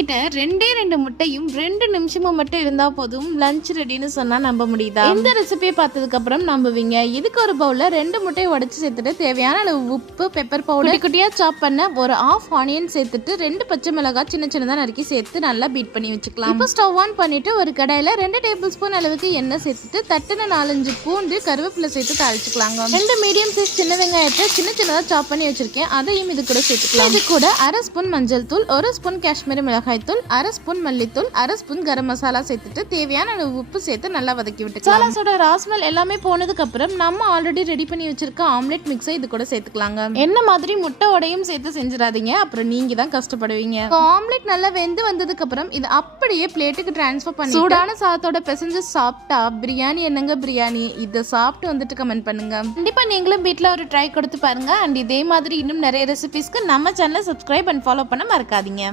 கிட்ட ரெண்டு முட்டையும் 2 நிமிஷமும் மட்டும் இருந்தா போதும் லஞ்ச் ரெடின்னு சொன்னா நம்ப முடியுதா? இந்த ரெசிபியை பார்த்ததுக்கு அப்புறம் நம்புவீங்க. இதுக்கு ஒரு பவுல்ல 2 முட்டையை உடைச்சு சேர்த்துட்டு தேவையான அளவு உப்பு, பெப்பர் பவுடர், குட்டியா சாப் பண்ண ஒரு ½ ஆனியன் சேர்த்துட்டு 2 பச்சை மிளகாய் சின்ன சின்னதா நறுக்கி சேர்த்து நல்லா பீட் பண்ணி வச்சுக்கலாம். இப்போ ஸ்டவ் ஆன் பண்ணிட்டு ஒரு கடாயில 2 டேபிள் ஸ்பூன் அளவுக்கு எண்ணெய் சேர்த்துட்டு தட்டுன 4-5 பூண்டு, கருவேப்பிலை சேர்த்து தாளிச்சுக்கலாங்க. 2 மீடியம் சைஸ் சின்ன வெங்காயத்தை சின்ன சின்னதா சாப் பண்ணி வச்சிருக்கேன், அதையும் இது கூட சேர்த்துக்கலாம். இது கூட 1/2 ஸ்பூன் மஞ்சள் தூள், 1 ஸ்பூன் காஷ்மீரி மிளகாய் தூள், 1/2 ஸ்பூன் மல்லித்தூள், 1/2 ஸ்பூன் கரம் மசாலா சேர்த்துட்டு தேவையான அளவு உப்பு சேர்த்து நல்லா வதக்கி விட்டுக்கலாம். மசாலாஸோட ராஸ்மெல் எல்லாமே போனதுக்கு அப்புறம் நம்ம ஆல்ரெடி ரெடி பண்ணி வச்சிருக்க ஆம்லெட் மிக்ஸை இது கூட சேர்த்துக்கலாங்க. என்ன மாதிரி முட்டை உடையும் சேர்த்து செஞ்சிடாதீங்க, அப்புறம் நீங்க தான் கஷ்டப்படுவீங்க. ஆம்லெட் நல்லா வெந்து வந்ததுக்கு அப்புறம் இது அப்படியே பிளேட்டுக்கு டிரான்ஸ்ஃபர் பண்ணி சூடான சாதத்தோட பிசைஞ்சு சாப்பிட்டா பிரியாணி என்னங்க பிரியாணி. இதை சாப்பிட்டு வந்துட்டு கமெண்ட் பண்ணுங்க. கண்டிப்பா நீங்களும் வீட்டில் ஒரு ட்ரை கொடுத்து பாருங்க. அண்ட் இதே மாதிரி இன்னும் நிறைய ரெசிபிஸ்க்கு நம்ம சேனலை சப்ஸ்கிரைப் அண்ட் ஃபாலோ பண்ண மறக்காதீங்க.